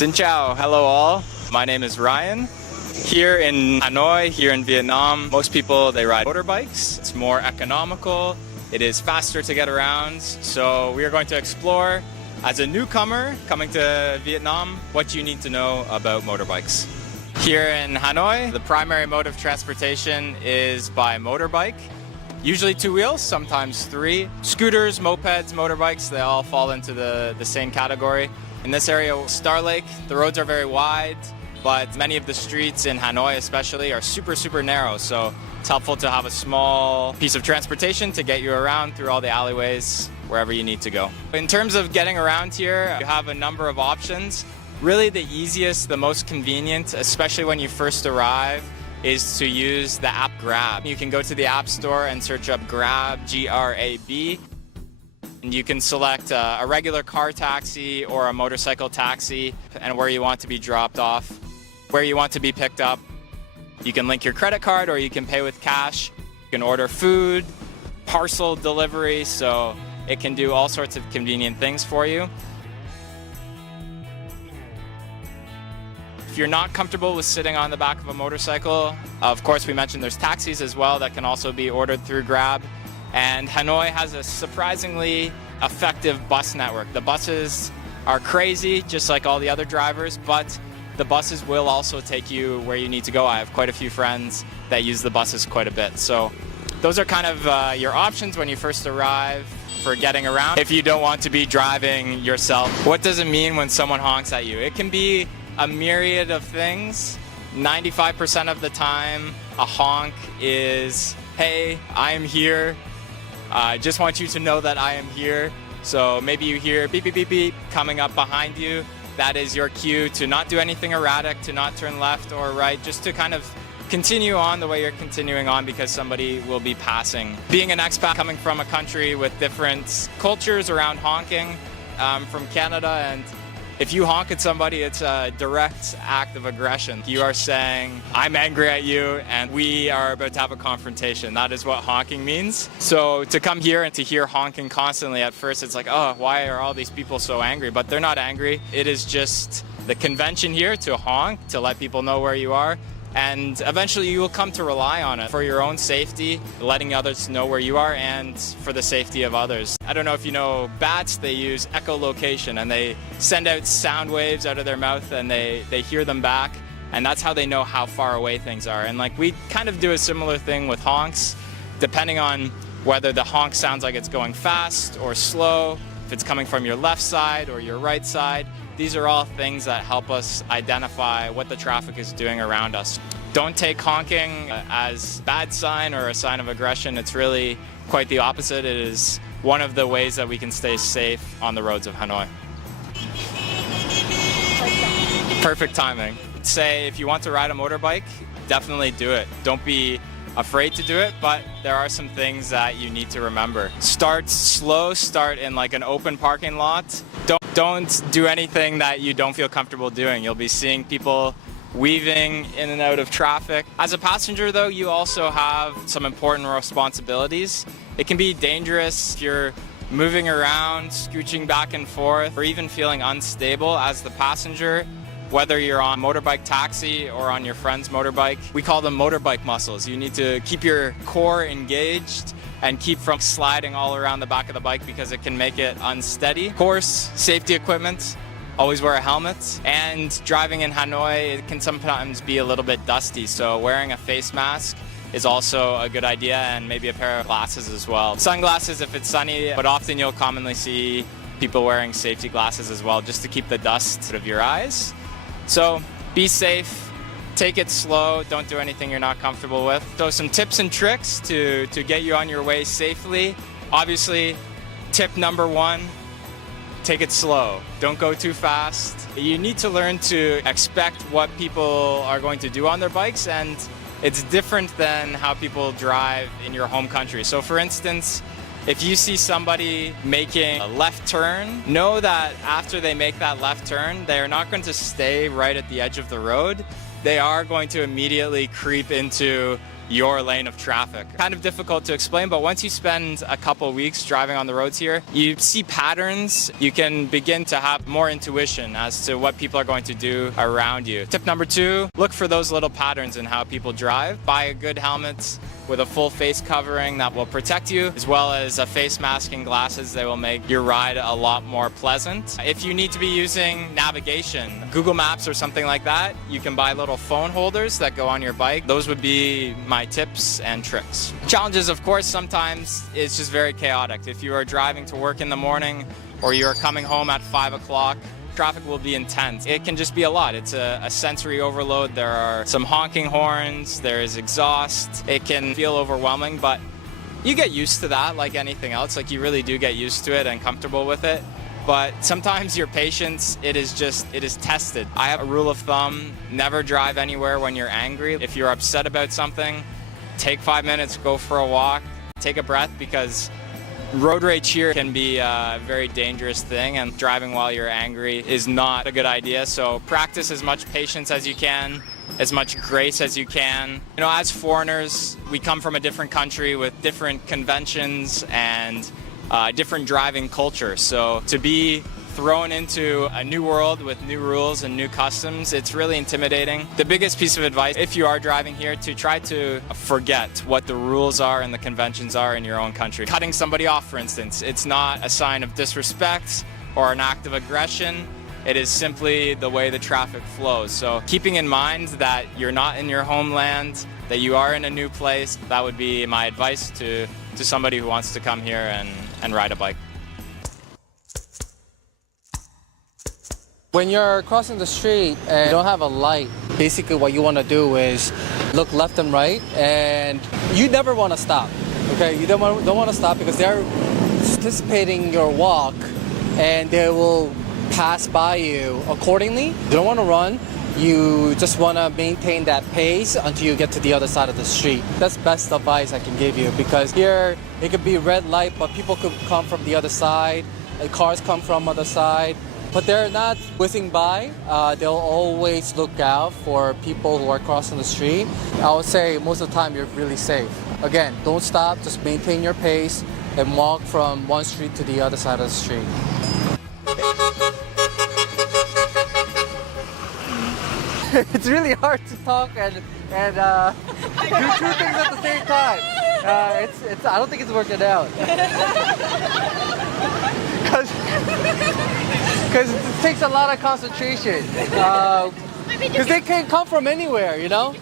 Xin chào, hello all. My name is Ryan. Here in Hanoi, here in Vietnam, most people, they ride motorbikes. It's more economical. It is faster to get around. So we are going to explore, as a newcomer coming to Vietnam, what you need to know about motorbikes. Here in Hanoi, the primary mode of transportation is by motorbike. Usually 2 wheels, sometimes 3. Scooters, mopeds, motorbikes, they all fall into the same category. In this area, Star Lake, the roads are very wide, but many of the streets in Hanoi especially are super narrow, so it's helpful to have a small piece of transportation to get you around through all the alleyways, wherever you need to go. In terms of getting around here, you have a number of options. Really the easiest, the most convenient, especially when you first arrive, is to use the app Grab. You can go to the App Store and search up Grab, G-R-A-B. And you can select a regular car taxi or a motorcycle taxi and where you want to be dropped off, where you want to be picked up. You can link your credit card or you can pay with cash. You can order food, parcel delivery, so it can do all sorts of convenient things for you. If you're not comfortable with sitting on the back of a motorcycle, of course we mentioned there's taxis as well that can also be ordered through Grab. And Hanoi has a surprisingly effective bus network. The buses are crazy, just like all the other drivers, but the buses will also take you where you need to go. I have quite a few friends that use the buses quite a bit. So those are kind of your options when you first arrive for getting around. If you don't want to be driving yourself, what does it mean when someone honks at you? It can be a myriad of things. 95% of the time, a honk is, hey, I am here. I just want you to know that I am here. So maybe you hear beep, beep, beep, beep coming up behind you. That is your cue to not do anything erratic, to not turn left or right, just to kind of continue on the way you're continuing on because somebody will be passing. Being an expat coming from a country with different cultures around honking, from Canada, and if you honk at somebody, it's a direct act of aggression. You are saying, I'm angry at you and we are about to have a confrontation. That is what honking means. So to come here and to hear honking constantly, at first it's like, oh, why are all these people so angry? But they're not angry. It is just the convention here to honk, to let people know where you are. And eventually you will come to rely on it for your own safety, letting others know where you are, and for the safety of others. I don't know if you know bats, they use echolocation and they send out sound waves out of their mouth and they hear them back, and that's how they know how far away things are. And like we kind of do a similar thing with honks, depending on whether the honk sounds like it's going fast or slow, if it's coming from your left side or your right side. These are all things that help us identify what the traffic is doing around us. Don't take honking as a bad sign or a sign of aggression. It's really quite the opposite. It is one of the ways that we can stay safe on the roads of Hanoi. Perfect timing. Say if you want to ride a motorbike, definitely do it. Don't be afraid to do it, but there are some things that you need to remember. Start slow, start in like an open parking lot. Don't do anything that you don't feel comfortable doing. You'll be seeing people weaving in and out of traffic. As a passenger though, you also have some important responsibilities. It can be dangerous if you're moving around, scooching back and forth, or even feeling unstable as the passenger. Whether you're on motorbike taxi or on your friend's motorbike, we call them motorbike muscles. You need to keep your core engaged and keep from sliding all around the back of the bike because it can make it unsteady. Of course, safety equipment, always wear a helmet. And driving in Hanoi, it can sometimes be a little bit dusty, so wearing a face mask is also a good idea, and maybe a pair of glasses as well. Sunglasses if it's sunny, but often you'll commonly see people wearing safety glasses as well, just to keep the dust out of your eyes. So be safe, take it slow, don't do anything you're not comfortable with. So some tips and tricks to get you on your way safely. Obviously, tip number 1, take it slow. Don't go too fast. You need to learn to expect what people are going to do on their bikes, and it's different than how people drive in your home country. So for instance, if you see somebody making a left turn, know that after they make that left turn, they are not going to stay right at the edge of the road. They are going to immediately creep into your lane of traffic. Kind of difficult to explain, but once you spend a couple weeks driving on the roads here, you see patterns. You can begin to have more intuition as to what people are going to do around you. Tip number 2, look for those little patterns in how people drive. Buy a good helmet with a full face covering that will protect you, as well as a face mask and glasses that will make your ride a lot more pleasant. If you need to be using navigation, Google Maps or something like that, you can buy little phone holders that go on your bike. Those would be my tips and tricks. Challenges, of course, sometimes it's just very chaotic. If you are driving to work in the morning or you're coming home at 5 o'clock, traffic will be intense. It can just be a lot. It's a sensory overload. There are some honking horns, there is exhaust. It can feel overwhelming, but you get used to that like anything else. Like, you really do get used to it and comfortable with it. But sometimes your patience, it is tested. I have a rule of thumb: never drive anywhere when you're angry. If you're upset about something, take 5 minutes, go for a walk, take a breath, because road rage here can be a very dangerous thing, and driving while you're angry is not a good idea. So practice as much patience as you can, as much grace as you can. You know, as foreigners, we come from a different country with different conventions and different driving culture. So to be thrown into a new world with new rules and new customs, it's really intimidating. The biggest piece of advice, if you are driving here, to try to forget what the rules are and the conventions are in your own country. Cutting somebody off, for instance, it's not a sign of disrespect or an act of aggression. It is simply the way the traffic flows. So keeping in mind that you're not in your homeland, that you are in a new place, that would be my advice to somebody who wants to come here and ride a bike. When you're crossing the street and you don't have a light, basically what you want to do is look left and right, and you never want to stop, okay? You don't want to stop because they're anticipating your walk and they will pass by you accordingly. You don't want to run. You just want to maintain that pace until you get to the other side of the street. That's best advice I can give you, because here it could be red light, but people could come from the other side, and cars come from other side. But they're not whizzing by. They'll always look out for people who are crossing the street. I would say most of the time you're really safe. Again, don't stop, just maintain your pace and walk from one street to the other side of the street. It's really hard to talk and do two things at the same time. I don't think it's working out. Because it takes a lot of concentration. Because they can come from anywhere, you know?